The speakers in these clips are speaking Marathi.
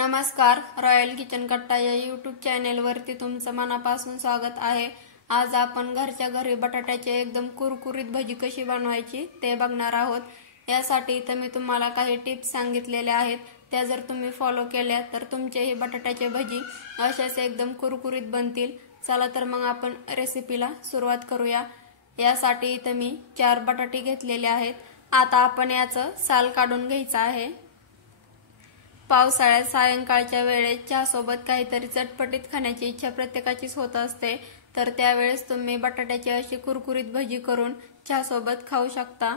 नमस्कार, रॉयल किचन कट्टा या यूट्यूब चॅनेलवरती तुमचं मनापासून स्वागत आहे। आज आपण घरच्या घरी बटाट्याची एकदम कुरकुरीत भजी कशी बनवायची ते बघणार आहोत। यासाठी इथे मी तुम्हाला काही टिप्स सांगितलेल्या आहेत, त्या जर तुम्ही फॉलो केल्या तर तुमचेही बटाट्याचे भजी अशाच एकदम कुरकुरीत बनतील। चला तर मग आपण रेसिपीला सुरुवात करूया। यासाठी इथे मी 4 बटाटे घेतलेले आहेत। आता आपण याचं साल काढून घ्यायचं आहे। पावसाळ्यात सायंकाळच्या वेळेत चहा सोबत काहीतरी चटपटीत खाण्याची इच्छा प्रत्येकाचीच होत असते, तर त्यावेळेस तुम्ही बटाट्याची अशी कुरकुरीत भजी करून चहा सोबत खाऊ शकता।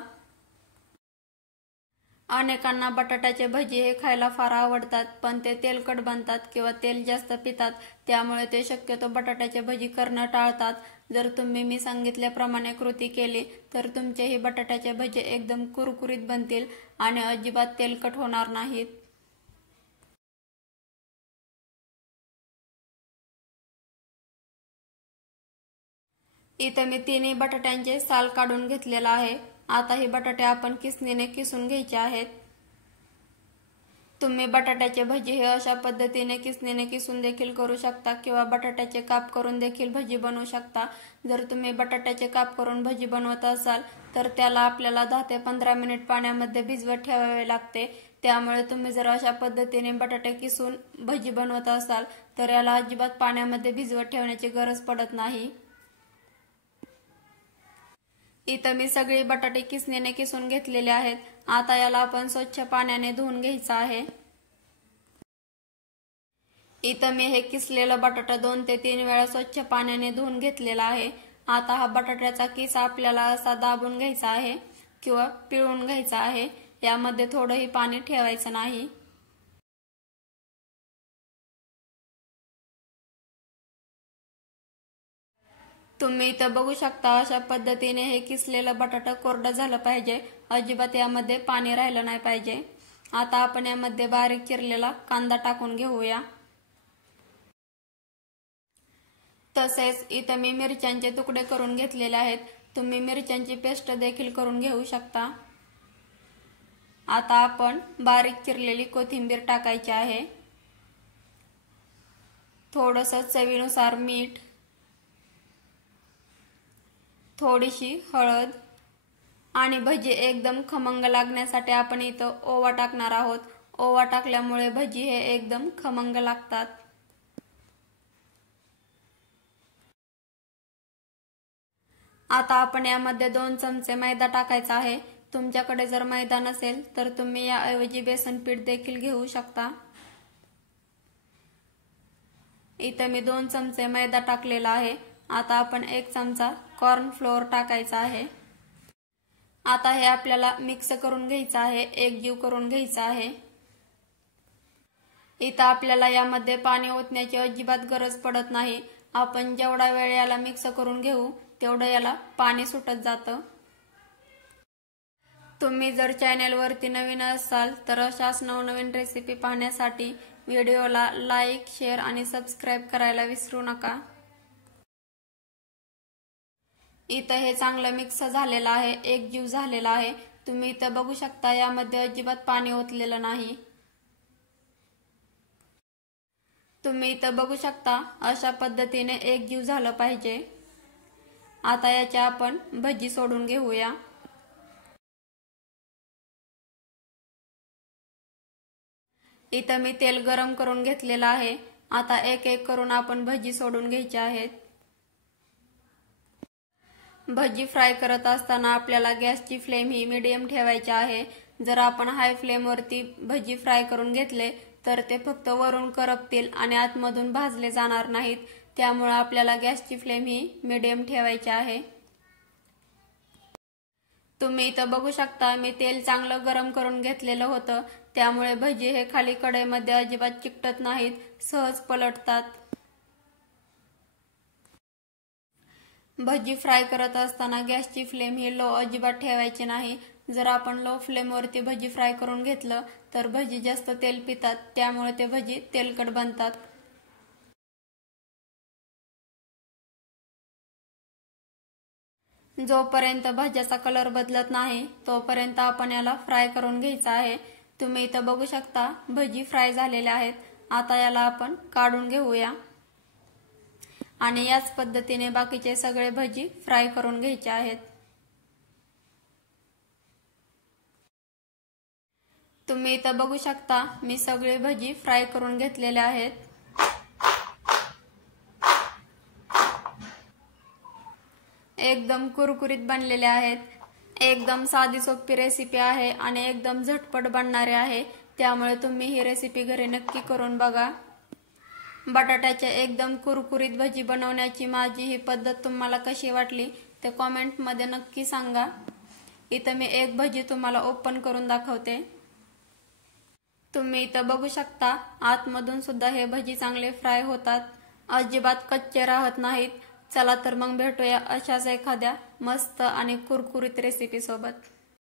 अनेकांना बटाट्याचे भजी हे खायला फार आवडतात, पण ते तेलकट बनतात किंवा तेल जास्त पितात, त्यामुळे ते शक्यतो बटाट्याचे भजी करणं टाळतात। जर तुम्ही मी सांगितल्याप्रमाणे कृती केली तर तुमचेही बटाट्याचे भजी एकदम कुरकुरीत बनतील आणि अजिबात तेलकट होणार नाहीत। इथे मी 3 बटाट्यांचे साल काढून घेतलेला आहे। आता हे बटाटे आपण किसणीने किसून घ्यायचे आहेत। तुम्ही बटाट्याचे भजी हे अशा पद्धतीने किसणीने किसून देखील करू शकता किंवा बटाट्याचे काप करून देखील भजी बनवू शकता। जर तुम्ही बटाट्याचे काप करून भजी बनवत असाल तर त्याला आपल्याला 10 ते 15 मिनिट पाण्यामध्ये भिजवत ठेवावे लागते। त्यामुळे तुम्ही जर अशा पद्धतीने बटाटे किसून भजी बनवत असाल तर याला अजिबात पाण्यामध्ये भिजवत ठेवण्याची गरज पडत नाही। इथं मी सगळे बटाटे किसणीने किसून घेतलेले आहेत। आता याला आपण स्वच्छ पाण्याने धुवून घ्यायचं आहे। इथं मी हे किसलेलं बटाटा 2 ते 3 वेळा स्वच्छ पाण्याने धुवून घेतलेला आहे। आता हा बटाट्याचा किस आपल्याला असा दाबून घ्यायचा आहे किंवा पिळून घ्यायचा आहे। यामध्ये थोडंही पाणी ठेवायचं नाही। तुम्ही इथं बघू शकता, अशा पद्धतीने हे किसलेलं बटाटा कोरडं झालं पाहिजे, अजिबात यामध्ये पाणी राहिलं नाही पाहिजे। आता आपण यामध्ये बारीक चिरलेला कांदा टाकून घेऊया। तसेच इथं मी मिरच्यांचे तुकडे करून घेतलेले आहेत, तुम्ही मिरच्यांची पेस्ट देखील करून घेऊ शकता। आता आपण बारीक चिरलेली कोथिंबीर टाकायची आहे। थोडंसं चवीनुसार मीठ, थोडीशी हळद आणि भजी एकदम खमंग लागण्यासाठी आपण इथं ओवा टाकणार आहोत। ओवा टाकल्यामुळे भजी हे एकदम खमंग लागतात। आता आपण यामध्ये 2 चमचे मैदा टाकायचा आहे। तुमच्याकडे जर मैदा नसेल तर तुम्ही याऐवजी बेसन पीठ देखील घेऊ शकता। इथे मी 2 चमचे मैदा टाकलेला आहे। आता आपण 1 चमचा कॉर्न फ्लोअर टाकायचा आहे। आता हे आपल्याला मिक्स करून घ्यायचं आहे, एकजीव करून घ्यायचं आहे। इथं आपल्याला यामध्ये पाणी ओतण्याची अजिबात गरज पडत नाही। आपण जेवढा वेळ याला मिक्स करून घेऊ तेवढं याला पाणी सुटत जातं। तुम्ही जर चॅनेलवरती नवीन असाल तर अशाच नवनवीन रेसिपी पाहण्यासाठी व्हिडिओला लाईक, शेअर आणि सबस्क्राईब करायला विसरू नका। इथं हे चांगलं मिक्स झालेलं आहे, एकजीव झालेला आहे। तुम्ही इथं बघू शकता, यामध्ये अजिबात पाणी ओतलेलं नाही। तुम्ही इथं बघू शकता, अशा पद्धतीने एकजीव झालं पाहिजे। आता याच्या आपण भजी सोडून घेऊया। इथं मी तेल गरम करून घेतलेलं आहे। आता एक एक करून आपण भजी सोडून घ्यायची आहेत। भजी फ्राय करत असताना आपल्याला गॅसची फ्लेम ही मीडियम ठेवायची आहे। जर आपण हाय फ्लेमवरती भजी फ्राय करून घेतले तर ते फक्त वरून करपतील आणि आतमधून भाजले जाणार नाहीत, त्यामुळे आपल्याला गॅसची फ्लेम ही मीडियम ठेवायची आहे। तुम्ही इथं बघू शकता, मी तेल चांगलं गरम करून घेतलेलं होतं, त्यामुळे भजी हे खाली कढईमध्ये अजिबात चिकटत नाहीत, सहज पलटतात। भजी फ्राय करत असताना गॅसची फ्लेम ही लो अजिबात ठेवायची नाही। जर आपण लो फ्लेमवरती भजी फ्राय करून घेतलं तर भजी जास्त तेल पितात, त्यामुळे ते भजी तेलकट बनतात। जोपर्यंत भाज्याचा कलर बदलत नाही तोपर्यंत आपण याला फ्राय करून घ्यायचा आहे। तुम्ही इथं बघू शकता, भजी फ्राय झालेल्या आहेत। आता याला आपण काढून घेऊया आणि याच पद्धतीने बाकीचे सगळे भजी फ्राय करून घ्यायचे आहेत। तुम्ही इथं बघू शकता मी सगळे भजी फ्राय करून घेतलेले आहेत। एकदम कुरकुरीत बनलेले आहेत। एकदम साधी सोपी रेसिपी आहे आणि एकदम झटपट बनणारे आहे, त्यामुळे तुम्ही ही रेसिपी घरी नक्की करून बघा। बटाट्याचे एकदम कुरकुरीत भजी बनवण्याची माझी ही पद्धत तुम्हाला कशी वाटली ते कमेंट मध्ये नक्की सांगा। इथं मी एक भजी तुम्हाला ओपन करून दाखवते। तुम्ही इथं बघू शकता आतमधून सुद्धा हे भजी चांगले फ्राय होतात, अजिबात कच्चे राहत नाहीत। चला तर मग भेटूया अशाच एखाद्या मस्त आणि कुरकुरीत रेसिपी सोबत।